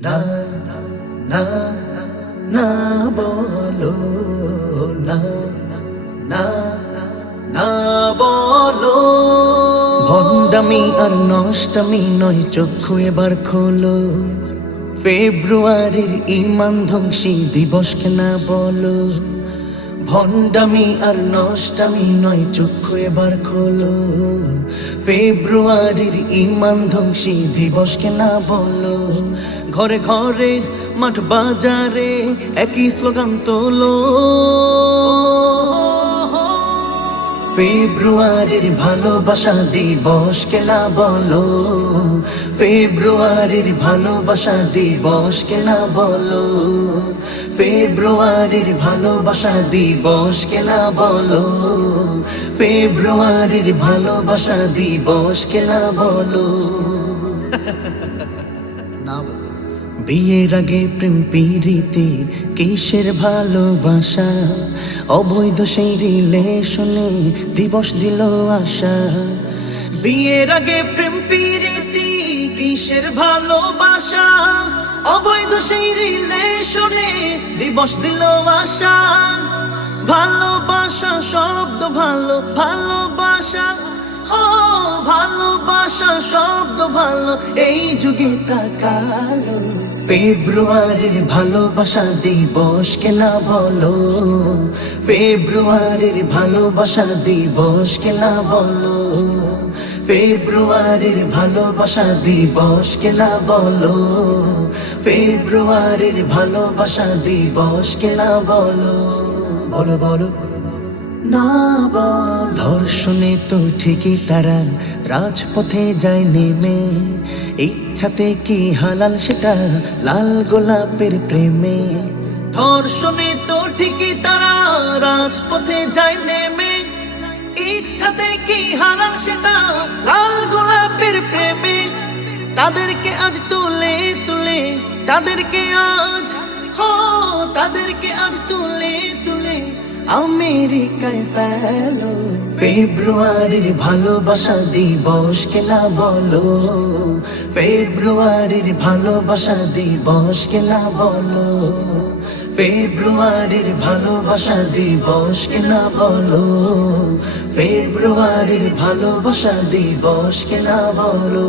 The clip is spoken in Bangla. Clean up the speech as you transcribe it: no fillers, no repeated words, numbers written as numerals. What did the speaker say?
না না না বলো না না না বলো ভণ্ডামি আর নষ্টামি নয় চক্ষু এবার খোলো ফেব্রুয়ারির ইমান ধ্বংসী দিবসকে না বলো ভণ্ডামি আর নষ্টামি নয় চক্ষু এবার খোলো ফেব্রুয়ারির ইমান ধ্বংসী দিবসকে না বলো ঘরে ঘরে মাঠ বাজারে একই স্লোগান তোলো ফেব্রুয়ারির ভালোবাসা দিবসকে না বলো ফেব্রুয়ারির ভালোবাসা দিবসকে না বলো ফেব্রুয়ারির ভালোবাসা দিবসকে না বলো ফেব্রুয়ারির ভালোবাসা দিবসকে না বলো বিয়ের আগে প্রেম প্রীতি কিসের ভালোবাসা অবৈধ সেই রিলেশনে দিবস দিল আশা বিয়ের আগে প্রেম প্রীতি কিসের ভালোবাসা অবৈধ সেই রিলেশনে দিবস দিল আশা ভালোবাসা শব্দ ভালো ভালোবাসা ও ভালোবাসা শব্দ ভালো এই যুগে তাকালো ফেব্রুয়ারির ভালোবাসা দিবসকে না বলো ফেব্রুয়ারির ভালোবাসা দিবসকে না বলো ফেব্রুয়ারির ভালোবাসা দিবসকে না বলো ফেব্রুয়ারির ভালোবাসা দিবসকে না বলো বলো বলো না বল ধর্ষণে তো ঠিকই তারা রাজপথে যায় নেমে ইচ্ছাতে কি হালাল সেটা লাল গোলাপের প্রেমে ধর্ষণে তো ঠিকই তারা রাজপথে যায় নেমে ইচ্ছাতে কি হালাল সেটা লাল গোলাপের প্রেমে তাদেরকে আজ তুলে তুলে তাদেরকে আজ তাদেরকে আজ তুলে তুলে আমেরিকায় ফেলো ফেব্রুয়ারির ভালোবাসা দিবসকে না বলো ফেব্রুয়ারির ভালোবাসা দিবসকে না বলো ফেব্রুয়ারির ভালোবাসা দিবসকে না বলো ফেব্রুয়ারির ভালোবাসা দিবসকে না বলো